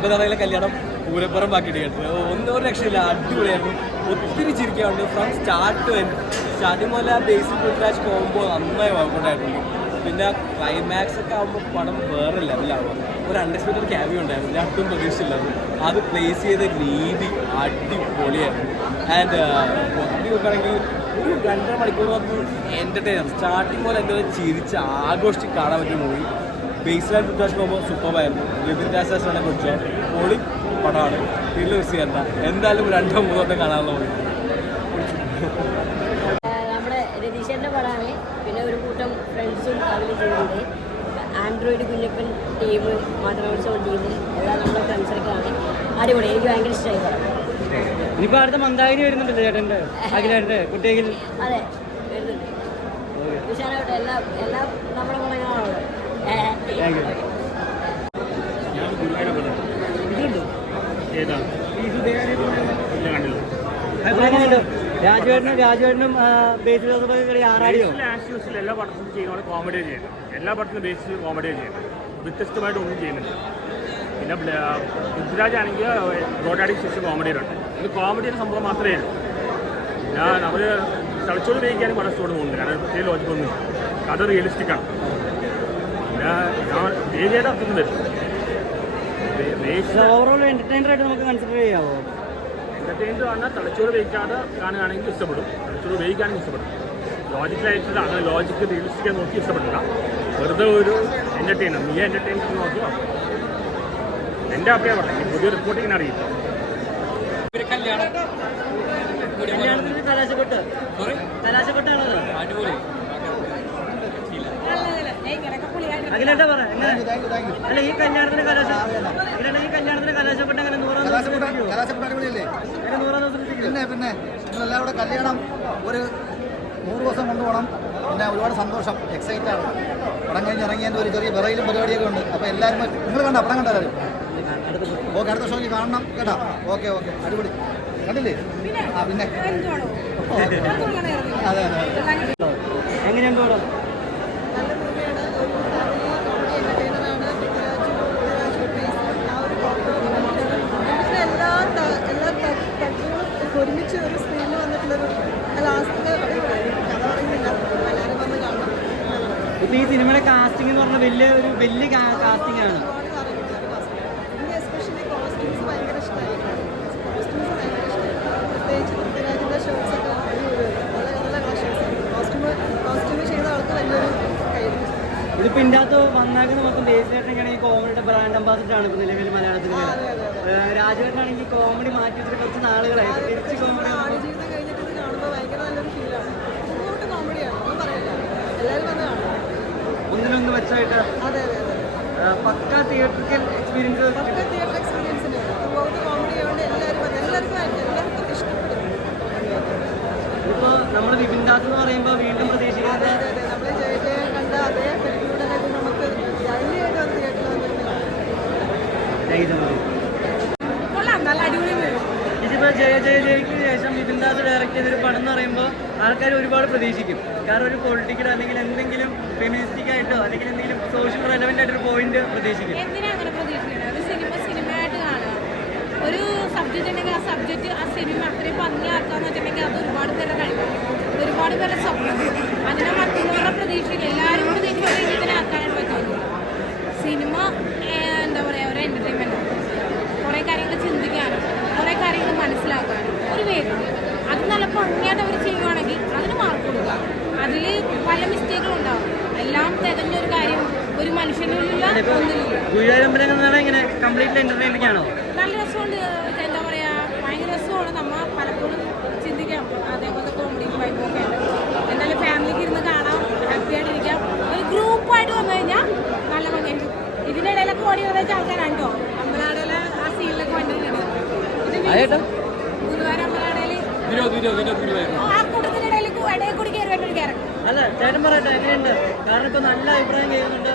ഒൻപതാണെങ്കിലെ കല്യാണം പൂരപ്പുറം ബാക്കി കേട്ടത് ഒന്നും ഒരു രക്ഷയില്ല അടിപൊളിയായിരുന്നു. ഒത്തിരി ചിരിക്കാറുണ്ട് from start to end starting മുതൽ ബേസിക് പോകുമ്പോൾ നന്നായി വാങ്ങിക്കൊണ്ടായിരുന്നു പിന്നെ ക്ലൈമാക്സ് ഒക്കെ ആകുമ്പോൾ പടം വേറെ ലെവലാവുക ഒരു അൺഎക്സ്പെക്റ്റഡ് ക്യാബി ഉണ്ടായിരുന്നു. ഞാൻ ഒട്ടും പ്രതീക്ഷിച്ചില്ലായിരുന്നു. അത് പ്ലേസ് ചെയ്ത രീതി അടിപൊളിയായിരുന്നു. ആൻഡ് ഒത്തിരി നോക്കുകയാണെങ്കിൽ ഒരു രണ്ടര മണിക്കൂർ വന്ന് എന്റർടൈനർ സ്റ്റാർട്ടിങ് പോലെ എന്റെ ചിരിച്ച് ആഘോഷിച്ച് കാണാൻ പറ്റിയ മൂവി ബേസിലായി പൃഥ്വിരാജ് പോകുമ്പോൾ സൂപ്പറായിരുന്നു വിപിൻ ദാസാസിനെ കുറിച്ച് പൊളി പടമാണ്. പിന്നെ മിസ് ചെയ്യണ്ട. എന്തായാലും രണ്ടോ മൂന്നോ വട്ടം കാണാനുള്ള നമ്മുടെ രതീശന്റെ പടമാണ്. പിന്നെ ഒരു കൂട്ടം ഫ്രണ്ട്സും അതിൽ ചെയ്യുന്നുണ്ട്. ആൻഡ്രോയിഡ് കുഞ്ഞപ്പൻ ടീം മാതൃമോത്സവം ടീമും എല്ലാം നമ്മുടെ ഫ്രണ്ട്സൊക്കെയാണ് അടിപൊളി. എനിക്ക് ഭയങ്കര ഇഷ്ടമായി പടം. ഇനിയിപ്പോ അടുത്ത മന്ദാകിനി വരുന്നുണ്ടല്ലോ ചേട്ടന്റെ അഖിലേട്ടന്റെ കുട്ടിയെങ്കിൽ അതെ വരുന്നുണ്ട്. വിശാലാവട്ടെ എല്ലാം എല്ലാം നമ്മുടെ പടങ്ങളാണല്ലോ രാജുവേട്ടനും രാജുവേട്ടനും ബേസിൽ ആറാടിയോ? എല്ലാ പടത്തിലും ചെയ്യുന്ന കോമഡിയാണ് ചെയ്യുന്നത് എല്ലാ പടത്തിലും ബേസിൽ കോമഡിയാണ് ചെയ്യുന്നത് വ്യത്യസ്തമായിട്ട് ഒന്നും ചെയ്യുന്നില്ല. പിന്നെ പൃഥ്വിരാജ് ആണെങ്കിൽ ഗോഡാടി ശേഷം കോമഡിയിലുണ്ട് ഇത് കോമഡിയുടെ സംഭവം മാത്രമേ ഉള്ളൂ. ഞാൻ അവർ തളിച്ചോട് ഉപയോഗിക്കാനും പടം പോകുന്നുണ്ട് കാരണം പ്രത്യേക ലോജിക്കൊന്നും കഥ റിയലിസ്റ്റിക്കാണ് പിന്നെ ഞാൻ ഏരിയയുടെ അർത്ഥം വരും ഓവറോൾ എന്റർടൈനർ ആയിട്ട് നമുക്ക് കൺസിഡർ ചെയ്യാവോ? എന്റർടൈൻമെന്റ് പറഞ്ഞാൽ തലച്ചോറ് വേവിക്കാതെ കാണുകയാണെങ്കിൽ ഇഷ്ടപ്പെടും. തലച്ചോറ് വേവിക്കാണെങ്കിൽ ഇഷ്ടപ്പെടും. ലോജിക്കലായിട്ടുള്ള അങ്ങനെ ലോജിക്ക് റിയലിസ്റ്റിക്കാൻ നോക്കി ഇഷ്ടപ്പെടില്ല. വെറുതെ ഒരു എന്റർടൈനർ നീ നോക്കി നോക്കും എന്റെ അഭിപ്രായം പറഞ്ഞു പുതിയ റിപ്പോർട്ടിങ്ങിന് അറിയില്ല. കല്യാണത്തിന് കലാശപ്പെട്ട് കലാശപ്പെട്ടാണത് അടിപൊളി. അഖിലേട്ടാ പറ? അല്ല ഈ കല്യാണത്തിന് കലാശ അഖിലേട്ടാ ഈ കല്യാണത്തിന് കലാശപ്പെട്ട് അങ്ങനെ നൂറാം ദിവസം എത്തിക്കുവോ? കലാശപ്പെട്ട അടിപൊളിയല്ലേ അങ്ങനെ നൂറാം ദിവസം പിന്നെ പിന്നെ. നിങ്ങളെല്ലാം കൂടെ കല്യാണം ഒരു നൂറ് ദിവസം കൊണ്ടുപോകണം. പിന്നെ ഒരുപാട് സന്തോഷം എക്സൈറ്റ് ആണ് പടം കഴിഞ്ഞ് ഇറങ്ങിയതിന്റെ ഒരു ചെറിയ വിറയിലും പരിപാടിയൊക്കെ ഉണ്ട്. അപ്പോൾ എല്ലാവരും നിങ്ങൾ കണ്ട? പടം കണ്ടാലും ഓക്കെ അടുത്ത ഷോയിൽ കാണണം കേട്ടോ. Okay okay. അടിപൊളി. കണ്ടില്ലേ? ആ പിന്നെ. അതെ അതെ. എങ്ങനെയുണ്ട് പടം നല്ല മൂവിയാണ് ഒരു ഫാമിലി കോമഡി എന്റർടൈനറാണ് ആ ഒരു കോമഡി എല്ലാ ത- എല്ലാ തട്ടുകളും ഒരുമിച്ച് ഒരു സ്ക്രീനിൽ വന്നിട്ടുള്ളൊരു ലാസ്റ്റ് കഥ പറയുന്നില്ല എല്ലാവരും വന്ന് കാണണം ഇപ്പൊ ഈ സിനിമയുടെ കാസ്റ്റിംഗ് എന്ന് പറഞ്ഞാൽ വലിയ ഒരു വലിയ കാസ്റ്റിംഗ് ആണ്. ഇതിപ്പോ ഇതിന്റെ അകത്ത് വന്നാക്കുന്ന മൊത്തം ദേശീയ കോമഡിയുടെ ബ്രാൻഡ് അംബാസിഡർ ആണ് ഇപ്പൊ നിലവിൽ മലയാളത്തിൽ രാജുവേട്ടനാണെങ്കിൽ കോമഡി മാറ്റി വെച്ചിട്ട് കുറച്ച് നാളുകളായി. തിരിച്ച് കോമഡി ആടുജീവിതം കഴിഞ്ഞിട്ട് ഇത് കാണുമ്പോൾ ഭയങ്കര നല്ലൊരു ഫീലാണ് മുമ്പോട്ട് കോമഡിയാണ് ഒന്നും പറയില്ല എല്ലാവരും വന്ന് കാണണം ഒന്നിനൊന്ന് അതെ അതെ അതെ. ആ, pakka theatrical experience theatre experience comedy ആയതുകൊണ്ട് എല്ലാവരും എല്ലാവർക്കും എല്ലാവർക്കും ഇഷ്ടപ്പെടും. ഇപ്പൊ നമ്മൾ വിപിൻ ദാസ് എന്ന് പറയുമ്പോൾ വീണ്ടും അതെ പ്രതീക്ഷിക്കാതെ അതെ അതെ. നമ്മൾ ജയ ജയ കണ്ട അതേ എഫക്റ്റിലൂടെ തന്നെ നമുക്ക് ധൈര്യമായിട്ട് വന്ന് തിയേറ്ററിൽ വന്നിട്ട് കാണാം കൊള്ളാം നല്ല അടിപൊളി ജയ ജയ ജയക്ക് ശേഷം വിപിൻ ദാസ് ഡയറക്ട് ചെയ്തൊരു പടം എന്ന് പറയുമ്പോൾ ആൾക്കാർ ഒരുപാട് പ്രതീക്ഷിക്കും. കാരണം ഒരു പൊളിറ്റിക്കൽ അല്ലെങ്കിൽ എന്തെങ്കിലും ഫെമിനിസ്റ്റിക് ആയിട്ടോ അല്ലെങ്കിൽ എന്തെങ്കിലും സോഷ്യൽ റെലവെന്റ് ആയിട്ടൊരു പോയിന്റ് പ്രതീക്ഷിക്കും. ഒരു സബ്ജക്റ്റ് ഉണ്ടെങ്കിൽ ആ സബ്ജക്റ്റ് ആ സിനിമ അത്രയും ഭംഗിയാക്കാന്ന് വെച്ചിട്ടുണ്ടെങ്കിൽ അത് ഒരുപാട് പേരെ കഴിക്കും ഒരുപാട് പേരെ സ്വപ്നം. അതിനെ മറ്റുള്ളവരുടെ പ്രതീക്ഷയില്ല എല്ലാവരും പ്രതീക്ഷയോടെ ഇതിനാക്കാനായിട്ട് പറ്റുള്ളൂ. സിനിമ എന്റർടൈൻമെന്റ് ആണോ നല്ല രസമുണ്ട്. എന്താ പറയാ ഭയങ്കര രസമാണ്. നമ്മ പലപ്പോഴും ചിന്തിക്കാം. അതേപോലത്തെ കോമഡി വൈബൊക്കെ ഉണ്ട്. എന്തായാലും ഫാമിലിക്ക് ഇരുന്ന് കാണാം. ഹാപ്പി ആയിട്ടിരിക്കാം. ഒരു ഗ്രൂപ്പായിട്ട് വന്നു കഴിഞ്ഞാൽ നല്ല ഭംഗിയായിരിക്കും. ഇതിന്റെ ഇടയിലൊക്കെ ഓടി വന്ന ആൾക്കാരാണ് കേട്ടോ. അമ്പലാടയിലെ ആ സീനിലൊക്കെ വന്നിട്ടുണ്ട് ഇത് ഗുരുവായൂർ അമ്പലാടയിൽ ആ കൂട്ടത്തിനിടയിൽ ഇടയിൽ കൂടി കയറി വരുന്ന ഒരു ക്യാരക്ടർ അല്ല ചേട്ടൻ പറയട്ടെ എങ്ങനെയുണ്ട്? കാരണം ഇപ്പൊ നല്ല അഭിപ്രായം കേൾക്കുന്നുണ്ട്.